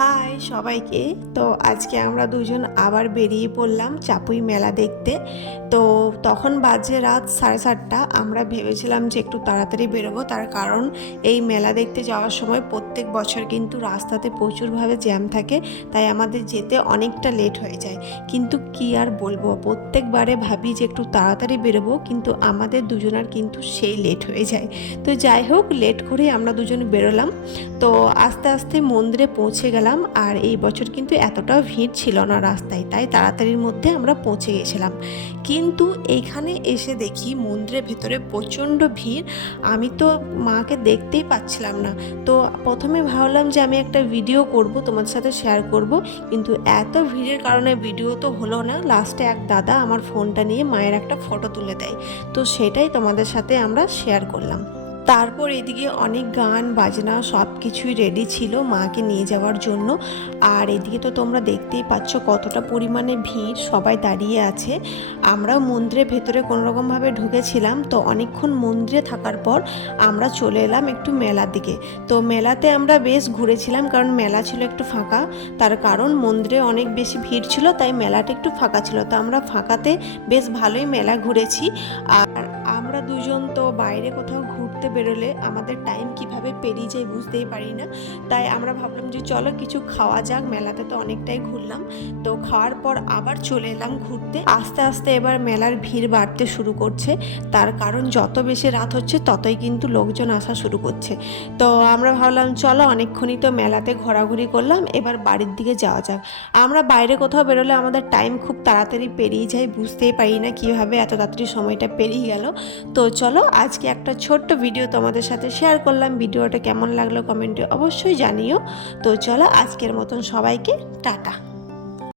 High সবাইকে। তো আজকে আমরা দুজন আবার বেরিয়ে পড়লাম চাপুই মেলা দেখতে। তো তখন বাজে রাত 7:30। আমরা ভেবেছিলাম যে একটু তাড়াতাড়ি বেরোবো, তার কারণ এই মেলা দেখতে যাওয়ার সময় প্রত্যেক বছর কিন্তু রাস্তাতে প্রচুরভাবে জ্যাম থাকে, তাই আমাদের যেতে অনেকটা লেট হয়ে যায়। কিন্তু কি আর বলবো, প্রত্যেকবারে ভাবি যে একটু তাড়াতাড়ি বেরোবো, কিন্তু আমাদের দুজনের কিন্তু সেই লেট হয়ে যায়। তো যাই হোক, লেট করে আমরা দুজন বেরোলাম। তো আস্তে আস্তে মন্দিরে পৌঁছে গেলাম। আর এই বছর কিন্তু এতটাও ভিড় ছিল না রাস্তায়, তাই তাড়াতাড়ির মধ্যে আমরা পৌঁছে গেছিলাম। কিন্তু এইখানে এসে দেখি মন্দিরের ভেতরে প্রচণ্ড ভিড়। আমি তো মাকে দেখতেই পাচ্ছিলাম না। তো প্রথমে ভাবলাম যে আমি একটা ভিডিও করব, তোমাদের সাথে শেয়ার করব, কিন্তু এত ভিড়ের কারণে ভিডিও তো হলো না। লাস্টে এক দাদা আমার ফোনটা নিয়ে মায়ের একটা ফটো তুলে দেয়, তো সেটাই তোমাদের সাথে আমরা শেয়ার করলাম। তারপর এদিকে অনেক গান বাজনা সব কিছুই রেডি ছিল মাকে নিয়ে যাওয়ার জন্য। আর এদিকে তো তোমরা দেখতেই পাচ্ছ কতটা পরিমাণে ভিড়, সবাই দাঁড়িয়ে আছে। আমরাও মন্দিরের ভেতরে কোনোরকমভাবে ঢুকেছিলাম। তো অনেকক্ষণ মন্দিরে থাকার পর আমরা চলে এলাম একটু মেলার দিকে। তো মেলাতে আমরা বেশ ঘুরেছিলাম, কারণ মেলা ছিল একটু ফাঁকা। তার কারণ মন্দিরে অনেক বেশি ভিড় ছিল, তাই মেলাটা একটু ফাঁকা ছিল। তো আমরা ফাঁকাতে বেশ ভালোই মেলা ঘুরেছি। আর আমরা দুজন তো বাইরে কোথাও ঘুরতে বেরোলে আমাদের টাইম কিভাবে পেরিয়ে যায় বুঝতেই পারি না। তাই আমরা ভাবলাম যে চলো কিছু খাওয়া যাক, মেলাতে তো অনেকটাই ঘুরলাম। তো খাওয়ার পর আবার চলে এলাম ঘুরতে। আস্তে আস্তে এবার মেলার ভিড় বাড়তে শুরু করছে, তার কারণ যত বেশি রাত হচ্ছে ততই কিন্তু লোকজন আসা শুরু করছে। তো আমরা ভাবলাম চলো অনেকক্ষণই তো মেলাতে ঘোরাঘুরি করলাম, এবার বাড়ির দিকে যাওয়া যাক। আমরা বাইরে কোথাও বেরোলে আমাদের টাইম খুব তাড়াতাড়ি পেরিয়ে যায়, বুঝতেই পারি না কীভাবে এত তাড়াতাড়ি সময়টা পেরিয়ে গেল। তো চলো আজকে একটা ছোট্ট ভিডিও তোমাদের সাথে শেয়ার করলাম। ভিডিওটা কেমন লাগলো কমেন্টে অবশ্যই জানিও। তো চলো আজকের মতন সবাইকে টাটা।